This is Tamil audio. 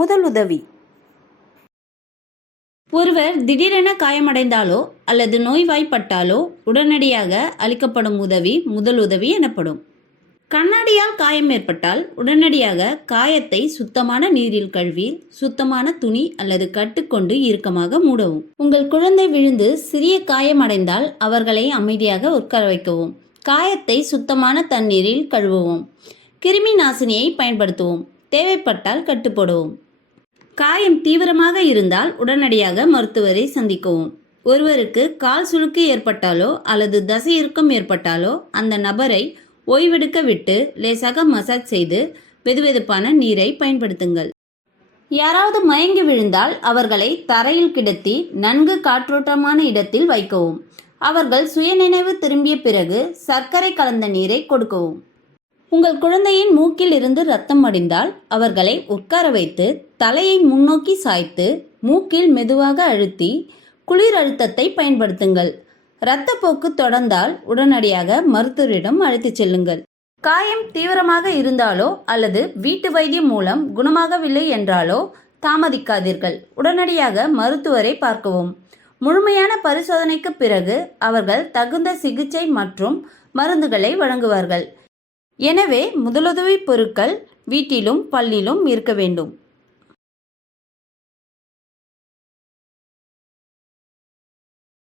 முதலுதவி. ஒருவர் திடீரென காயமடைந்தாலோ அல்லது நோய்வாய்ப்பட்டாலோ உடனடியாக அளிக்கப்படும் உதவி முதலுதவி எனப்படும். கண்ணாடியால் காயம் ஏற்பட்டால் உடனடியாக காயத்தை சுத்தமான நீரில் கழுவி சுத்தமான துணி அல்லது கட்டுக்கொண்டு இறுக்கமாக மூடவும். உங்கள் குழந்தை விழுந்து சிறிய காயமடைந்தால் அவர்களை அமைதியாக உட்கார வைக்கவும். காயத்தை சுத்தமான தண்ணீரில் கழுவவும். கிருமி நாசினியை பயன்படுத்துவோம். தேவைப்பட்டால் கட்டு போடவும். காயம் தீவிரமாக இருந்தால் உடனடியாக மருத்துவரை சந்திக்கவும். ஒருவருக்கு கால் சுளுக்கு ஏற்பட்டாலோ அல்லது தசை இறுக்கம் ஏற்பட்டாலோ அந்த நபரை ஓய்வெடுக்க விட்டு லேசாக மசாஜ் செய்து வெதுவெதுப்பான நீரை பயன்படுத்துங்கள். யாராவது மயங்கி விழுந்தால் அவர்களை தரையில் கிடத்தி நன்கு காற்றோட்டமான இடத்தில் வைக்கவும். அவர்கள் சுயநினைவு திரும்பிய பிறகு சர்க்கரை கலந்த நீரை கொடுக்கவும். உங்கள் குழந்தையின் மூக்கில் இருந்து இரத்தம் வடிந்தால் அவர்களை உட்கார வைத்து தலையை முன்னோக்கி சாய்த்து மூக்கில் மெதுவாக அழுத்தி குளிர் அழுத்தத்தை பயன்படுத்துங்கள். இரத்தப்போக்கு தொடர்ந்தால் உடனடியாக மருத்துவரிடம் அழைத்துச் செல்லுங்கள். காயம் தீவிரமாக இருந்தாலோ அல்லது வீட்டு வைத்தியம் மூலம் குணமாகவில்லை என்றாலோ தாமதிக்காதீர்கள். உடனடியாக மருத்துவரை பார்க்கவும். முழுமையான பரிசோதனைக்கு பிறகு அவர்கள் தகுந்த சிகிச்சை மற்றும் மருந்துகளை வழங்குவார்கள். எனவே முதலுதவி பொருட்கள் வீட்டிலும் பள்ளியிலும் இருக்க வேண்டும்.